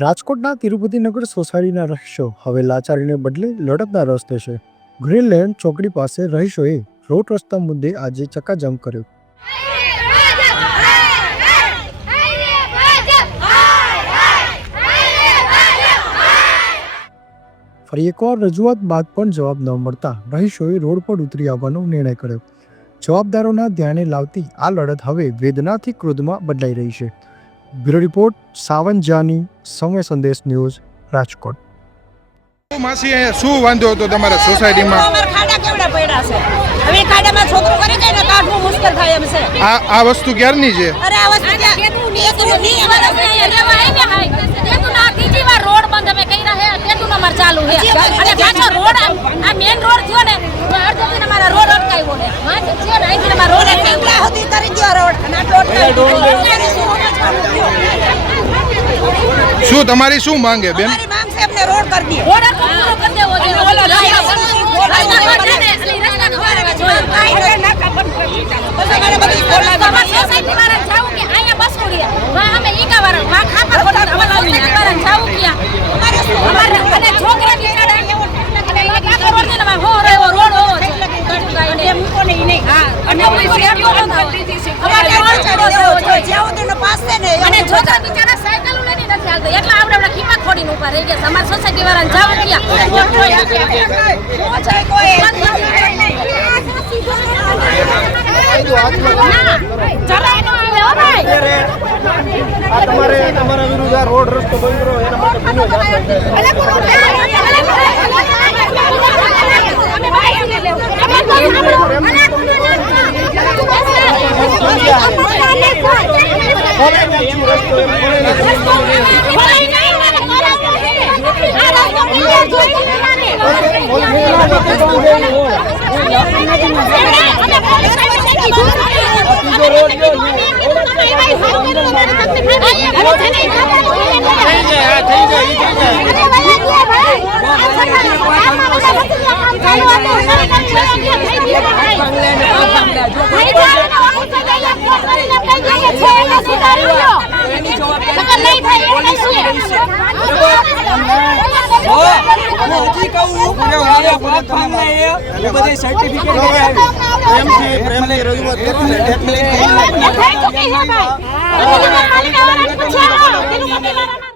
રાજકોટના તિરુપતિનગર સોસાયટીના રહીશો હવે લાચારીને બદલે લડતના રસ્તે છે. ગ્રીનલેન્ડ ચોકડી પાસે રહીશોએ રોડ રસ્તા મુદ્દે આજે ચક્કાજામ કર્યો. ફરી એકવાર રજૂઆત બાદ પણ જવાબ ન મળતા રહીશોએ રોડ પર ઉતરી આવવાનો નિર્ણય કર્યો. જવાબદારોના ધ્યાને લાવતી આ લડત હવે વેદનાથી ક્રોધમાં બદલાઈ રહી છે. બ્યુરો રિપોર્ટ સાવંત જાની, સમય સંદેશ ન્યૂઝ, રાજકોટ. માસી, અહીંયા શું વાંધો હતો તમારા સોસાયટીમાં? અમાર ખાડા કેવડા પડ્યા છે. હવે ખાડામાં છોકરો કરી જાય ને કાઢવું મુશ્કેલ થાય એમ છે. આ વસ્તુ ક્યારની છે? અરે આ વસ્તુ રોડ બંધ અમે કઈ રહ્યા તેતું નંબર ચાલુ છે અને પાછો રોડ આ મેઈન રોડ થયો ને તો અડધેથી અમારા રોડ અટકાવ્યો ને માં છે ને અહીંથી અમારા રોડ કેટલા સુધી કરી દો રોડ અને શું તમારી શું માંગે બેન? અમારી માંગ છે અમને રોડ કરી દે. રોડ પૂરો કરી દેવો જોઈએ. ઓલો તમારા વિરુદ્ધ રોડ રસ્તો બંધ કરો એના માટે સર્ટિફિકેટ